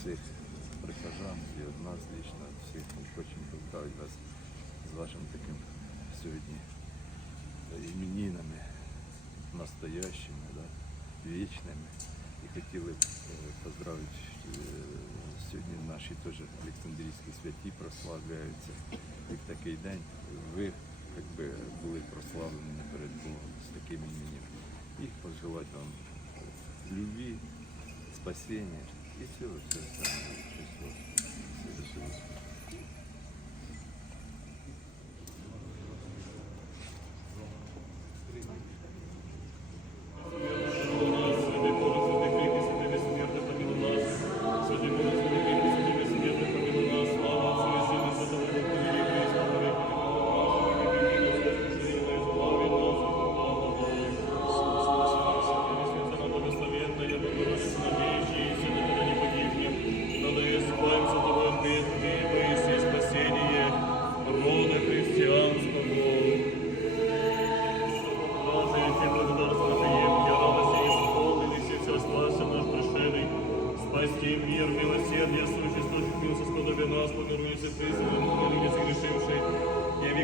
всіх прихожан і від нас лично, всіх хочемо поздравити вас з вашим таким сьогодні іменинами, настоящими, да, вічними. І хотіли б е, поздравити е, сьогодні наші теж Олександрійські святі прославляються. І в такий день ви якби, були прославлені перед Богом з таким іменем. І пожелати вам любви, спасения geçiyoruz. Geçiyoruz. Geçiyoruz.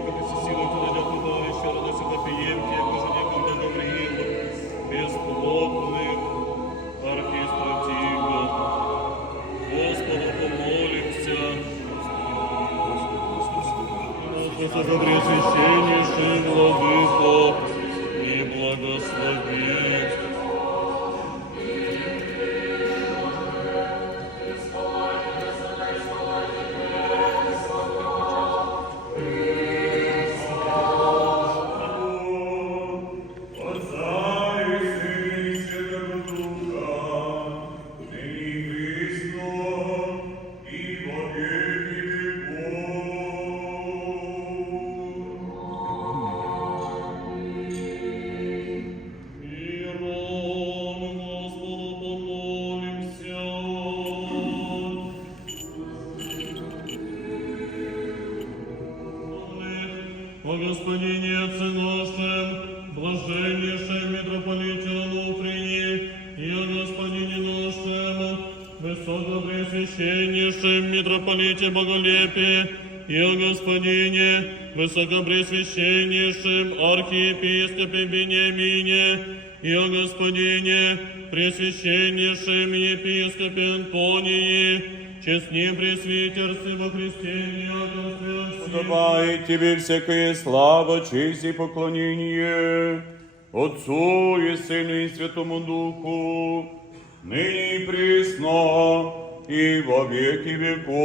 Яви, как и силу, кто найдет туда, еще радости напием, те, уже некогда говорил, бесплотных архистратига. Господу помолимся. Господи, Преосвященнейший Владыко, и митрополите Боголепе, и о Господине, высокопресвященнейшем архиепископе Бениамине, и о Господине, пресвященнейшем епископе Антонии, честне пресвитерстве во Христе неодносвящем. Подобает тебе всякая слава, честь и поклонение Отцу и Сыну и Святому Духу, ныне и присно, и во веки веков.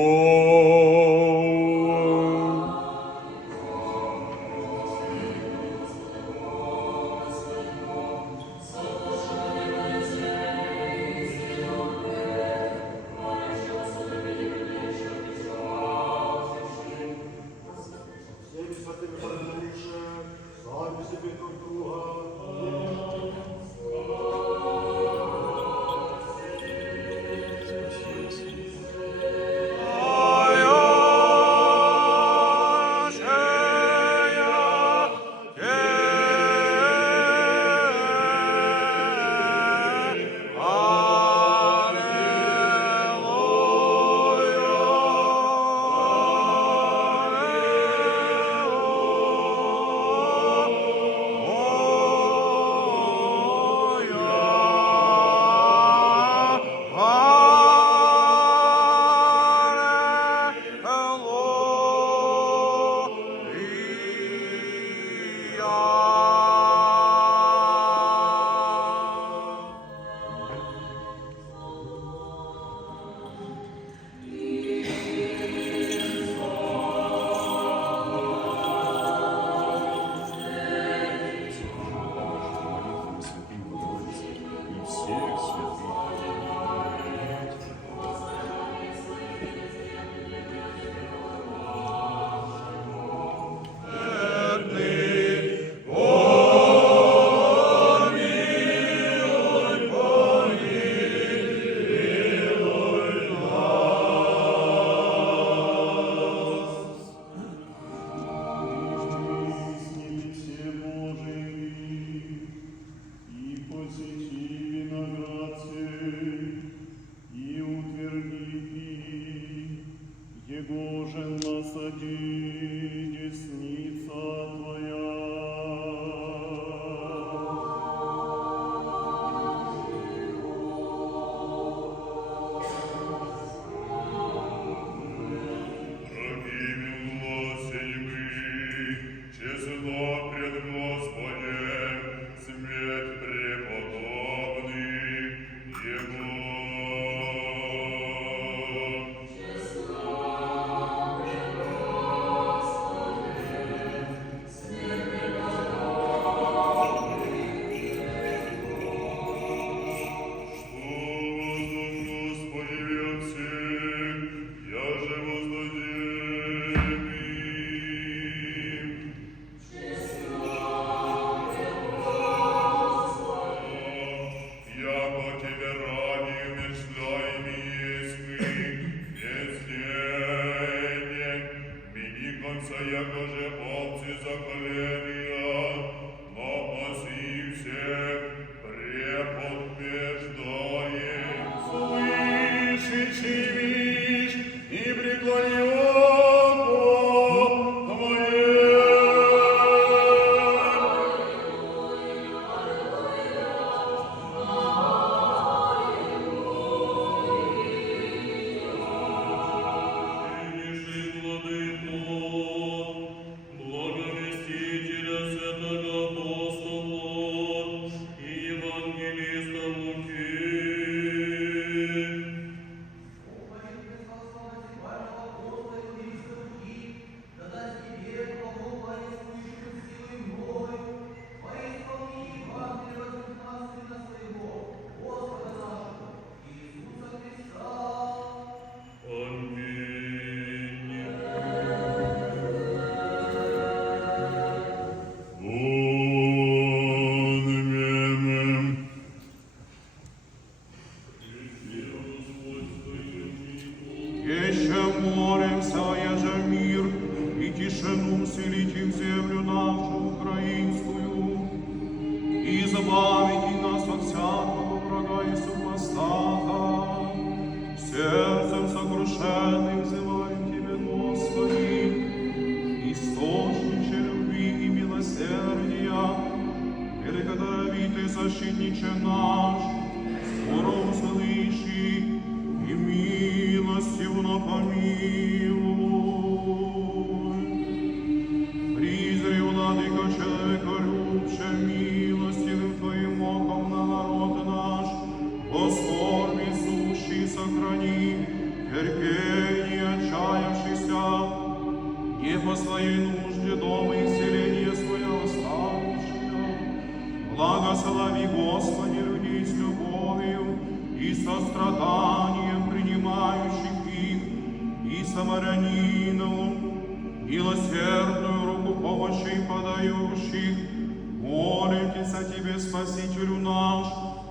Тебе, Спасителю наш,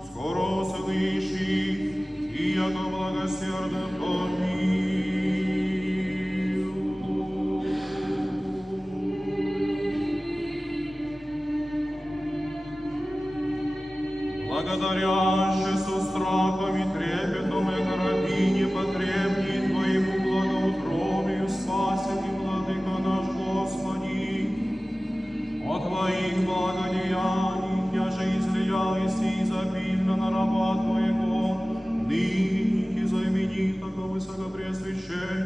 скоро услыши, и яко благосердно помилуй. Благодаря Иисусу страхом и трепетом, и рабине потребней Твоему благоутробию, спасен и владыка наш Господи, от Твоих благодеяний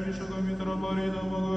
Миша Комитра Барида Бога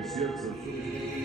мою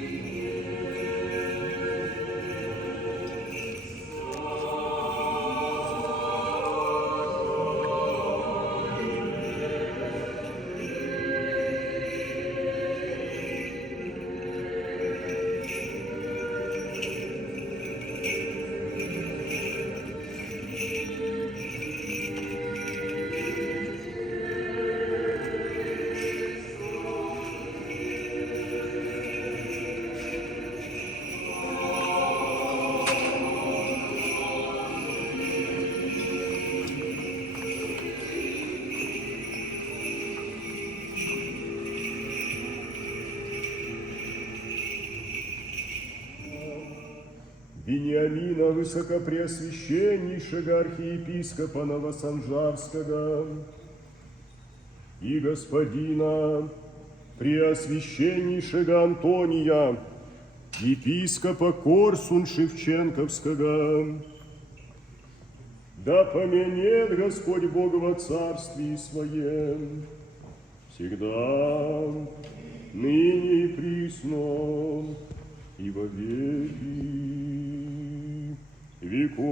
Вениамина Высокопреосвященнейшего архиепископа Новосанжарского и господина Преосвященнейшего Антония, епископа Корсун Шевченковского, да поменет Господь Бог во Царствии Своем, всегда, ныне и присно, и во веки веков.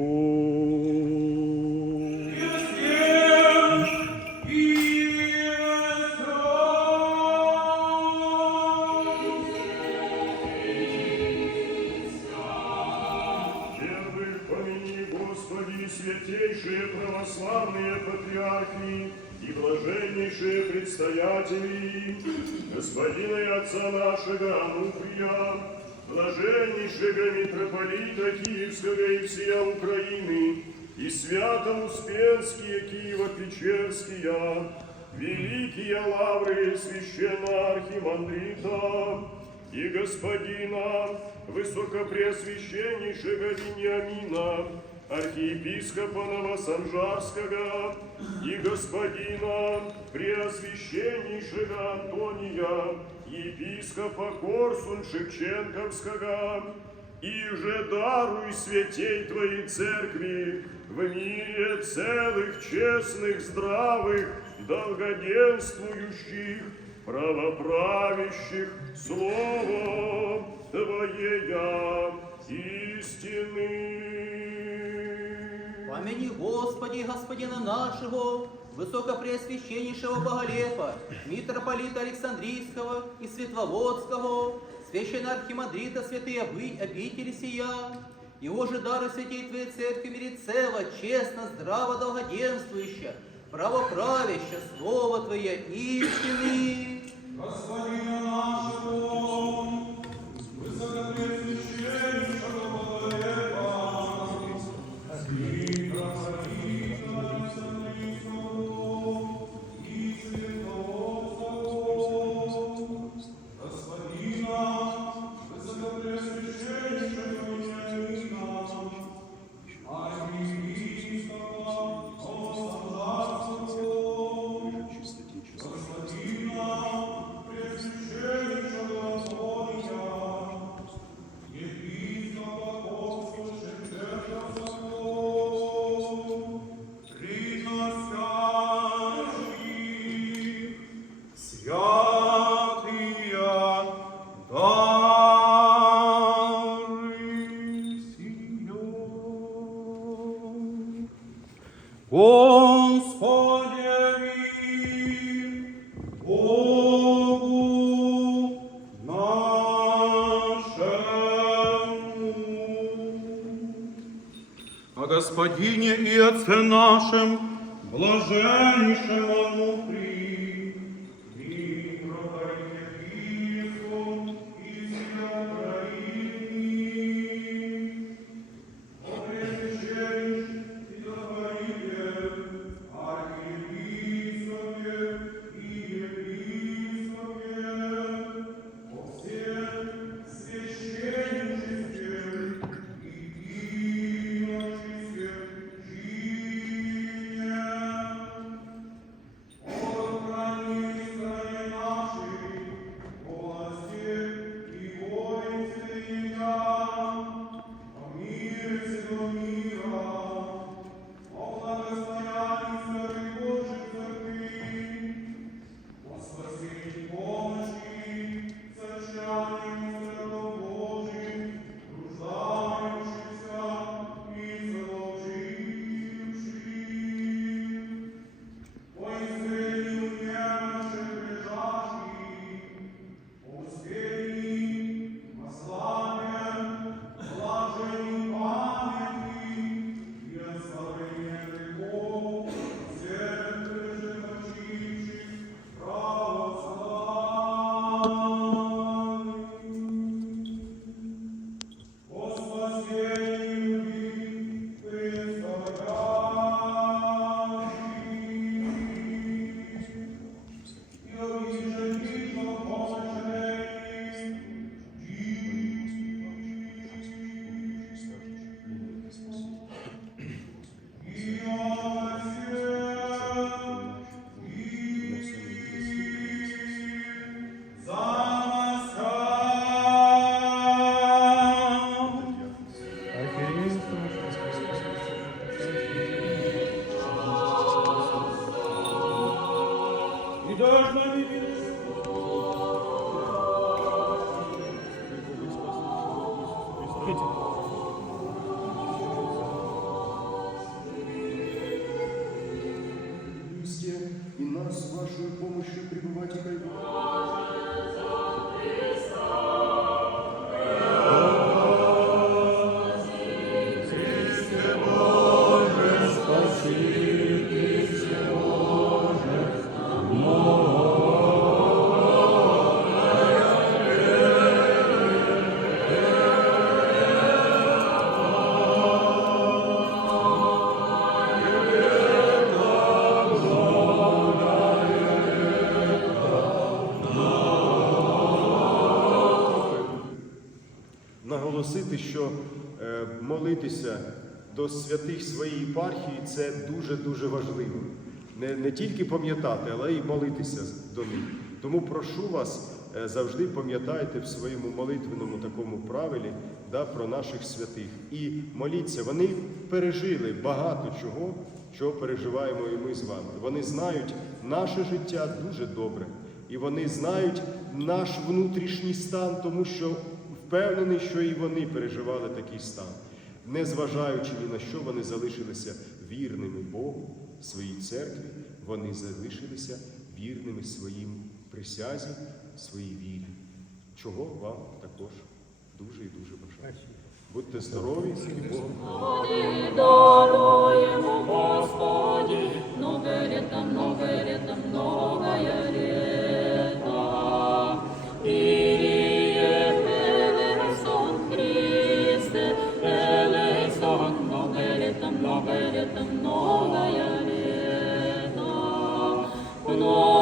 Митрополита Киевского и всея Украины, и свято-успенские Киево-Печерские, великие лавры священно-архимандрита, и господина Высокопреосвященнейшего Вениамина, архиепископа Новосанжарского, и господина Преосвященнейшего Антония, епископа Корсун Шевченковского, и же даруй святей Твоей Церкви в мире целых, честных, здравых, долгоденствующих, правоправящих Словом Твоея истины. Помяни, Господи, Господина нашего, Высокопреосвященнейшего Боголепа, митрополита Александрийского и Светловодского, священноархимандрита святые обы- обители сия, его же дары святей Твоей Церкви мире цело, честно, здраво, долгоденствующе, правоправяще Слово Твое истины. Господина нашего, нашему. О Господине наголосити, що е, молитися до святих своєї єпархії це дуже-дуже важливо. Не, не тільки пам'ятати, але й молитися до них. Тому прошу вас, е, завжди пам'ятайте в своєму молитвеному такому правилі да, про наших святих. І моліться, вони пережили багато чого, чого переживаємо і ми з вами. Вони знають наше життя дуже добре. І вони знають наш внутрішній стан, тому що впевнений, що і вони переживали такий стан. Незважаючи ні на що, вони залишилися вірними Богу, своїй церкві, вони залишилися вірними своїм присязі, своїй вірі, чого вам також дуже і дуже бажаю. Будьте здорові і Богу. Господи, даруємо, Господи, много лета, много лета, 너